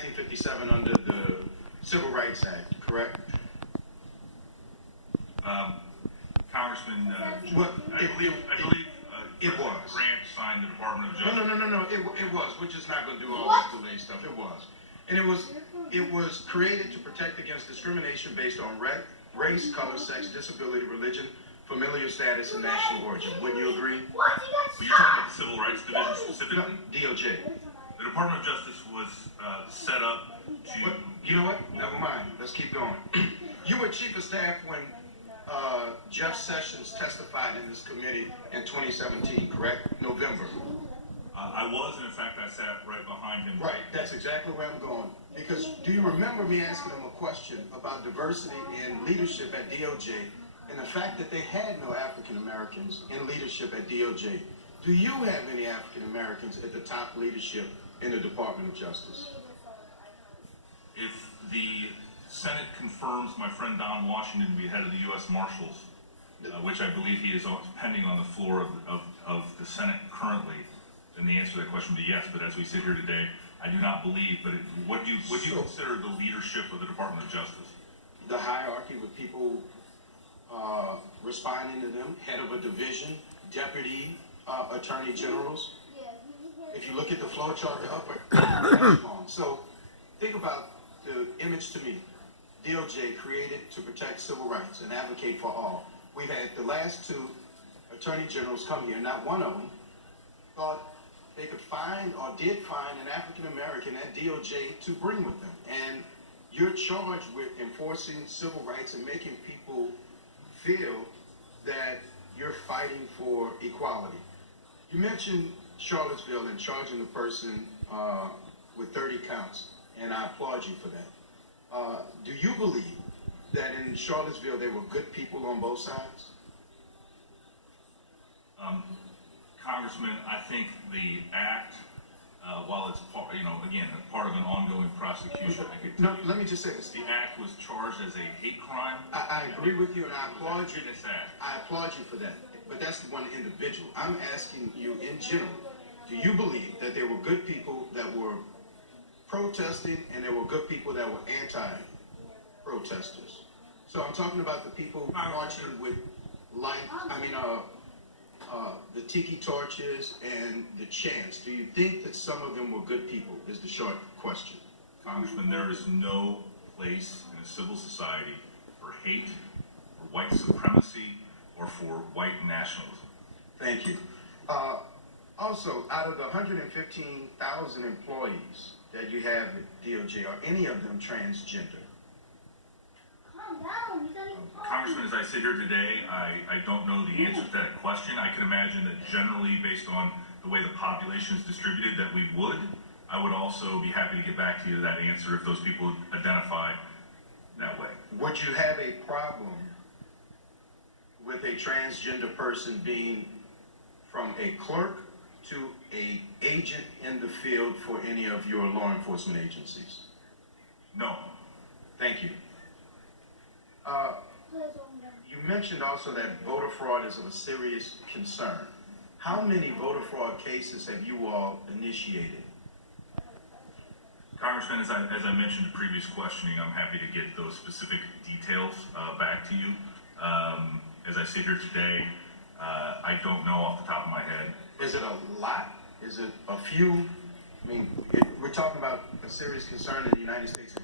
1957 under the Civil Rights Act, correct? Congressman, Well, I believe it was. Grant signed the Department of Justice. No. It was. We're just not going to do all this delay stuff. It was. And it was created to protect against discrimination based on race, color, sex, disability, religion, familial status, and national origin. Wouldn't you agree? Well, you're talking about the Civil Rights Division No, specifically? DOJ. The Department of Justice was set up to... But you know what? Never mind. Let's keep going. You were chief of staff when Jeff Sessions testified in this committee in 2017, correct? November. I was, and in fact, I sat right behind him. Right. That's exactly where I'm going. Because do you remember me asking him a question about diversity in leadership at DOJ and the fact that they had no African Americans in leadership at DOJ? Do you have any African Americans at the top leadership in the Department of Justice? If the Senate confirms my friend Don Washington to be head of the U.S. Marshals, which I believe he is pending on the floor of the Senate currently, then the answer to that question would be yes. But as we sit here today, I do not believe. But what do you consider the leadership of the Department of Justice? The hierarchy with people responding to them, head of a division, deputy attorney generals. If you look at the flow chart, the upper echelon. So think about the image to me. DOJ created to protect civil rights and advocate for all. We've had the last two attorney generals come here. Not one of them thought they could find or did find an African American at DOJ to bring with them. And you're charged with enforcing civil rights and making people feel that you're fighting for equality. You mentioned Charlottesville and charging the person with 30 counts, and I applaud you for that. Do you believe that in Charlottesville there were good people on both sides? Congressman, I think the act, while it's part, again, part of an ongoing prosecution, No, let me just say this. the act was charged as a hate crime. I agree with you, and I applaud you. In this act. I applaud you for that. But that's the one individual. I'm asking you in general, do you believe that there were good people that were protesting and there were good people that were anti-protesters? So I'm talking about the people marching with the tiki torches and the chants. Do you think that some of them were good people, is the short question. Congressman, there is no place in a civil society for hate, for white supremacy, or for white nationalism. Thank you. Also, out of the 115,000 employees that you have at DOJ, are any of them transgender? Congressman, as I sit here today, I don't know the answer to that question. I can imagine that generally, based on the way the population is distributed, that we would. I would also be happy to get back to you to that answer if those people identify that way. Would you have a problem with a transgender person being from a clerk to an agent in the field for any of your law enforcement agencies? No. Thank you. You mentioned also that voter fraud is of a serious concern. How many voter fraud cases have you all initiated? Congressman, as I mentioned in previous questioning, I'm happy to get those specific details back to you. As I sit here today, I don't know off the top of my head. Is it a lot? Is it a few? I mean, we're talking about a serious concern in the United States.